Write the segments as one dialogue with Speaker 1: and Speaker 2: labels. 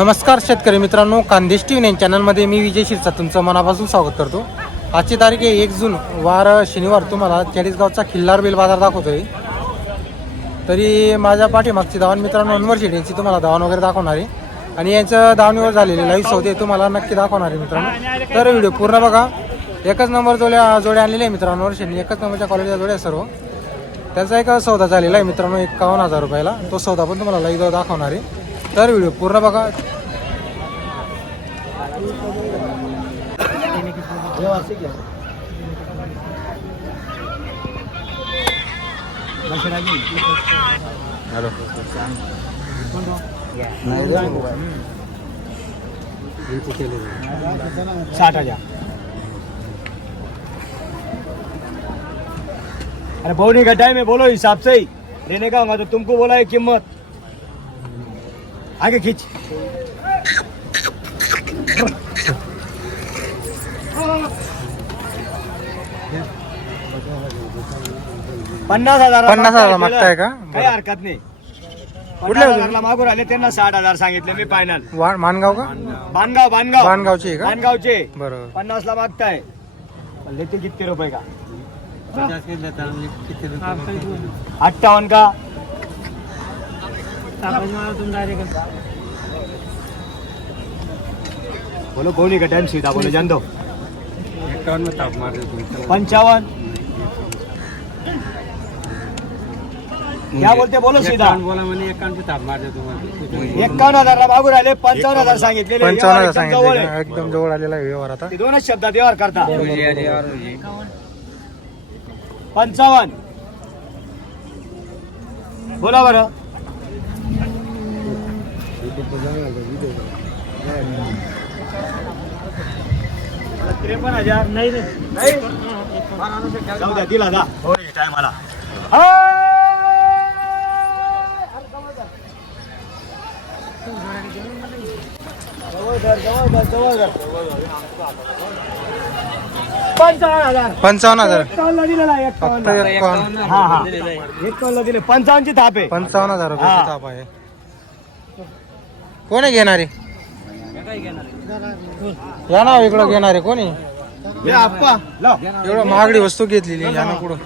Speaker 1: नमस्कार शेतकरी मित्रांनो खानदेश टी व्ही चॅनलमध्ये मी विजय शिरसा तुमचं मनापासून स्वागत करतो. आजची तारीख आहे एक जून वार शनिवार. तुम्हाला चाळीसगावचा खिल्लार बेल बाजार दाखवतोय. तरी माझ्या पाठीमागची धावण मित्रांनो अनवर शेड यांची तुम्हाला धावण वगैरे दाखवणार आहे. आणि यांचं धावणीवर झालेले लाईव्ह सौदे तुम्हाला नक्की दाखवणार आहे मित्रांनो. तर व्हिडिओ पूर्ण बघा. एकच नंबर जोड्या जोड्या आणलेल्या आहे मित्रांनो शेणी एकच नंबरच्या कॉलेजच्या जोड्या सर्व. त्याचा एक सौदा झालेला आहे मित्रांनो एकावन्न हजार रुपयाला. तो सौदा पण तुम्हाला लाईव्ह दाखवणार आहे. तर व्हिडिओ पूर्ण बघा. हॅलो
Speaker 2: साठ हजार. अरे बहुनी का टाइम है बोलो हिसाब से ही लेने का मतलब तुमको बोला है कीमत. आगे खींच। पन्नास हजार
Speaker 1: पन्नास हजार मागताय का?
Speaker 2: काही हरकत नाही.
Speaker 1: कुठल्या
Speaker 2: पन्नास हजारला मागून आले त्यांना साठ हजार सांगितले मी फायनल
Speaker 1: वा मानगाव का?
Speaker 2: बानगाव बानगाव
Speaker 1: बाणगावची आहे का?
Speaker 2: बानगावचे
Speaker 1: बरोबर
Speaker 2: पन्नास ला मागताय. पण देते किती रुपये का? अट्ठावन का? बोलो कोणी का टाइम सीधा बोलो जान दो पंचावन क्या बोलते बोलो सीधा एकावन्न हजार मागून राहिले पंचावन्न हजार सांगितले
Speaker 1: पंचावन्न हजार सांगितले? एकदम जवळ आलेला आहे व्यवहार आता
Speaker 2: दोनच शब्दात व्यवहार करता पंचावन्न बोला बरं त्रेपन्न हजार नाही नाही जाऊ द्या दिला जा टायमाला पंचावन्न हजार.
Speaker 1: पंचावन्न हजार
Speaker 2: एकावन्नला दिलेला आहे,
Speaker 1: फक्त
Speaker 2: एकावन्न.
Speaker 1: एकावन्न
Speaker 2: हा. हा एकावन्नला दिले. पंचावन्नची थाप आहे.
Speaker 1: पंचावन्न हजार
Speaker 2: हा.
Speaker 1: ताप आहे. कोणी घेणारे? या ना इकडं घेणारे कोणी?
Speaker 2: हे.
Speaker 1: एवढं महागडी वस्तू घेतलेली या ना पुढं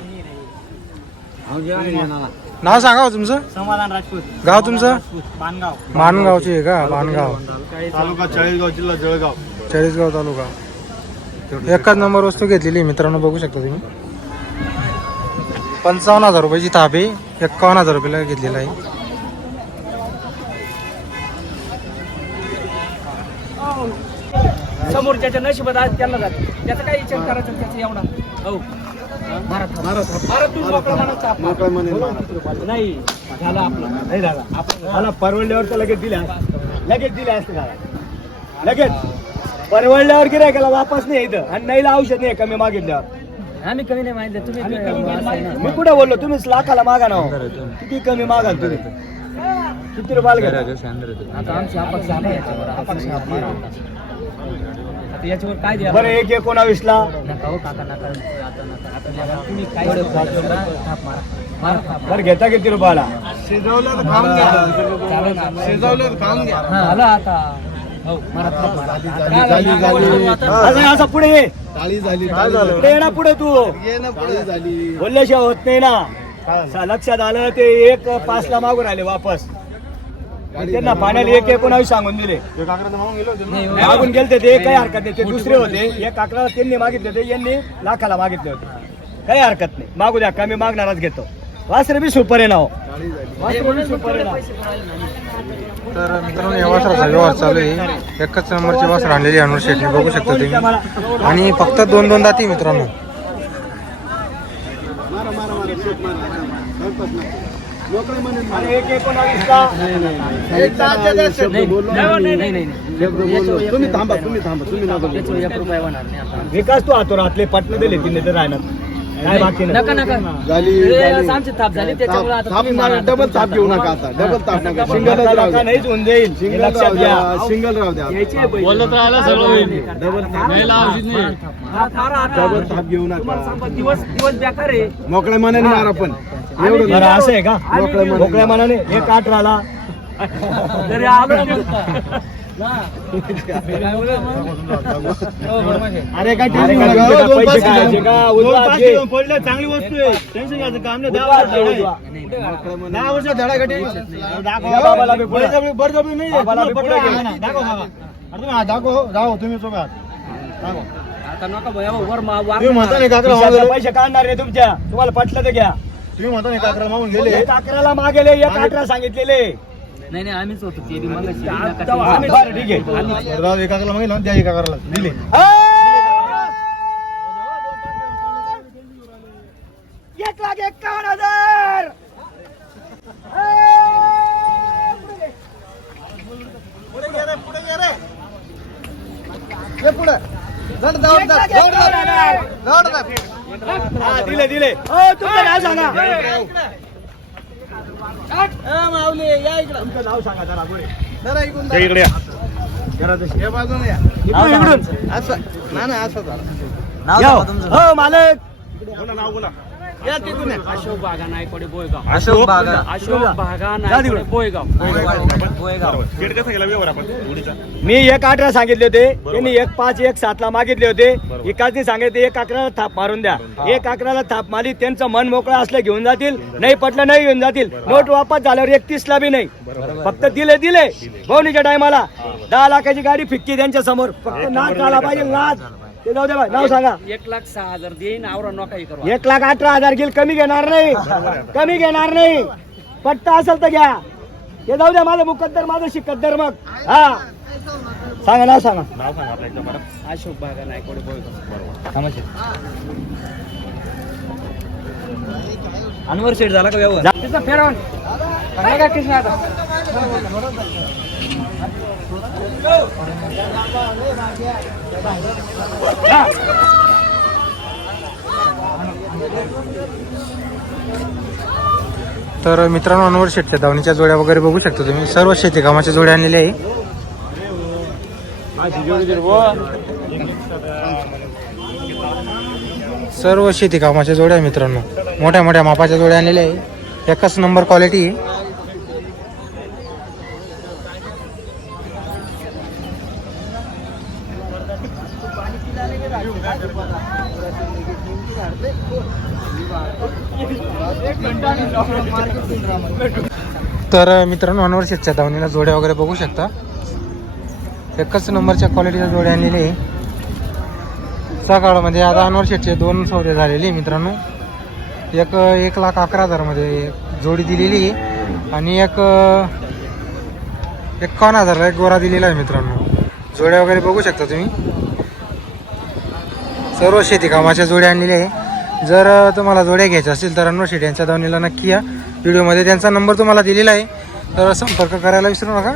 Speaker 1: नाव सांगा हो तुमचं?
Speaker 2: समाधान राजपूत.
Speaker 1: गाव तुमचं?
Speaker 2: पानगाव
Speaker 1: मानगावची आहे का? मानगाव.
Speaker 2: तालुका चाळीसगाव जिल्हा जळगाव.
Speaker 1: चाळीसगाव तालुका. एकाच नंबर वस्तू घेतलेली आहे मित्रांनो बघू शकता तुम्ही. पंचावन्न हजार रुपयाची थाप आहे एक्कावन्न हजार रुपयाला घेतलेला आहे.
Speaker 3: समोरच्याच्या नशिबात आज त्यांना जाते. त्याचा काय विचार करायचा त्याचा एवढा? हो. भारत भारत तू मोकळा म्हणायचा आपला. नाही झालं आपलं.
Speaker 2: नाही दादा मला परवडल्यावर तर लगेच दिले असते. लगेच दिले असते दादा लगेच. परवडल्यावर गिरायकाला वापस नाही इथं. आणि नाहीला औषध नाही कमी मागितल्यावर.
Speaker 3: आम्ही कमी नाही माहिती तुम्ही कमी मागितलं.
Speaker 2: मी कुठे बोललो? तुम्हीच लाखाला मागा ना हो. किती कमी मागाल तुम्ही? किती रुपयाला घ्या
Speaker 3: आता आमची अपक्ष याच्यावर काय द्या
Speaker 2: बरं एक एकोणावीस ला
Speaker 3: नका हो काका नका आता नका. आता नका. तुम्ही काय थाप मारा. मारा थाप.
Speaker 2: बरं घेता किती रुपयाला?
Speaker 3: हा, आलं आता. हो मारा थाप मारा. काय झालं? आता-
Speaker 2: असं असं पुढे ये. पुढे ये ना पुढे तू. बोलल्याशिवाय होत नाही ना. सा- लक्षात आलं ते एक पाच ला मागून आले वापस. त्यांना पाण्याला एक एकोणावीस सांगून दिले.
Speaker 3: नाही.
Speaker 2: मागून गेलते ते काही हरकत नाही. ते दुसरे होते. एक अकरा त्यांनी मागितले होते यांनी लाखाला मागितले होते. काही हरकत नाही. मागू द्या कमी मागणारच घेतो. वासरे बी सुपर आहे ना हो.
Speaker 1: तर मित्रांनो या वासराचा व्यवहार चालू आहे. एकच नंबरची वासर आणलेली अनुर शेटने बघू शकता तुम्ही. आणि फक्त दोन दोन दाती मित्रांनो.
Speaker 3: तुम्ही थांबा तुम्ही थांबा. तुम्ही आता.
Speaker 2: विकास तू हातो राहतले पटणं दिले तिने तर राहणार. काय बाकी नाही.
Speaker 3: नका नका. आमची थाप झाली त्याच्यामुळे आता.
Speaker 4: डबल ताप घेऊ नका आता. डबल ताप नका.
Speaker 2: सिंगल नाहीच होऊन जाईल.
Speaker 4: सिंगल सिंगल राहू द्या.
Speaker 2: आलं सगळं. होईल.
Speaker 3: डबल थाप.
Speaker 4: घेऊ नका.
Speaker 3: दिवस दिवस बेकार आहे.
Speaker 4: मोकळ्या मनाने मारा पण.
Speaker 3: आम्ही
Speaker 4: एवढं
Speaker 2: बरं असं आहे का?
Speaker 4: मोकळ्या
Speaker 2: मोकळ्या मनाने एक
Speaker 3: आलो. हो, बरोबर आहे.
Speaker 2: अरे काय
Speaker 4: अरे
Speaker 2: टेन्शन
Speaker 4: काय, पडलं, चांगली वस्तू आहे. टेन्शन घ्यायचं काम नाही. दहा वर्ष. दहा वर्ष धडागटी
Speaker 2: दाखवा. बाबाला बी पुढे.
Speaker 4: बळजबरी बळजबरी नाही? दाखव दाखव. राहो तुम्ही सोबत. दाखव.
Speaker 3: आता नका भैया, वर मा- वार
Speaker 4: तुम्ही म्हणता नाही काकडा
Speaker 2: खिशातले
Speaker 4: मागून
Speaker 2: पैसे काढणार रे तुमच्या. तुम्हाला पटलं तर घ्या.
Speaker 4: तुम्ही म्हणता नाही मागून गेले.
Speaker 2: एक अकराला मागेले एक अठरा सांगितलेले.
Speaker 3: नाही नाही आम्हीच होतो. ते बी मगाशी.
Speaker 2: आम्ही- बरं, ठीक आहे.
Speaker 4: बरं, जाऊ दे, एका काकडा मागितला द्या एका काकडाला दिले.
Speaker 2: एक लाख एकावन्न हजार! हा, दिले दिले. तुमचं नाव सांगा. तुमचं नाव सांगा जरा पुढे
Speaker 4: इकडे या.
Speaker 2: जरा.
Speaker 4: या बाजूने या.
Speaker 2: नाव सांगा
Speaker 4: इकडून. असं. ना ना असं झालं.
Speaker 2: यो. हो मालक.
Speaker 4: बोला नाव बोला. या तिकडून या.
Speaker 3: अशोक बागा नायकोडे बोयगाव.
Speaker 4: अशोक बागा.
Speaker 3: अशोक बागा
Speaker 2: जा
Speaker 3: नायकोडे
Speaker 2: तिकडे.
Speaker 3: बोयगाव.
Speaker 4: गेट कसा गेला व्यवहार आपण? जोडीचा
Speaker 2: मी एक अठरा सांगितले होते. त्यांनी एक पाच एक सात ला मागितले होते. एकाच सांगितले एक अकराला थाप मारून द्या. एक अकराला थाप मारली त्यांचं मन मोकळं असलं घेऊन जातील. नाही पटलं नाही घेऊन जातील. नोट वापस झाल्यावर एकतीस ला बी नाही. फक्त दिले दिले. भवनीच्या टायमाला दहा लाखाची गाडी फिक्की त्यांच्यासमोर. फक्त नाच झाला पाहिजे नाच ते जाऊ दे नाव सांगा.
Speaker 3: एक लाख सहा हजार देईन आवरा नका हे करू
Speaker 2: एक लाख अठरा हजार गेल कमी घेणार नाही. कमी घेणार नाही. पट्टा असेल तर घ्या. हे जाऊ द्या माझं मुकद्दर माझं शिकद्दर मग. हा. सांगा नाव सांगा.
Speaker 4: नाव सांगा आपल्या
Speaker 3: अशोक बागा नायकोडे बोयगाव
Speaker 2: अनवर सेट झाला का व्यवहार?
Speaker 3: तिथं फेरवून. काय का कृष्णा आता?
Speaker 1: तर मित्रांनो अनवर शेटच्या धावणीच्या जोड्या वगैरे बघू शकता तुम्ही. सर्व शेती कामाच्या जोड्या आणलेल्या आहे. सर्व शेती कामाच्या जोड्या मित्रांनो. मोठ्या मोठ्या मापाच्या जोड्या आणलेल्या आहे. एकच नंबर क्वालिटी आहे तर मित्रांनो अनवर शेटच्या धावणीला जोड्या वगैरे बघू शकता. एकच नंबरच्या क्वालिटीच्या जोड्या आणलेल्या आहे. सकाळमध्ये आता अनवर शेटचे दोन सौदे झालेले मित्रांनो. एक एक लाख अकरा हजारमध्ये जोडी दिलेली आहे. आणि एक एकावन्न हजारला एक गोरा दिलेला आहे मित्रांनो. जोड्या वगैरे बघू शकता तुम्ही. सर्व शेती कामाच्या जोड्या आणलेल्या आहे. जर तुम्हाला जोड्या घ्यायच्या असतील तर अनवर शेट यांच्या दावणीला नक्की या. व्हिडिओमध्ये त्यांचा नंबर तुम्हाला दिलेला आहे. तर संपर्क करायला विसरू नका.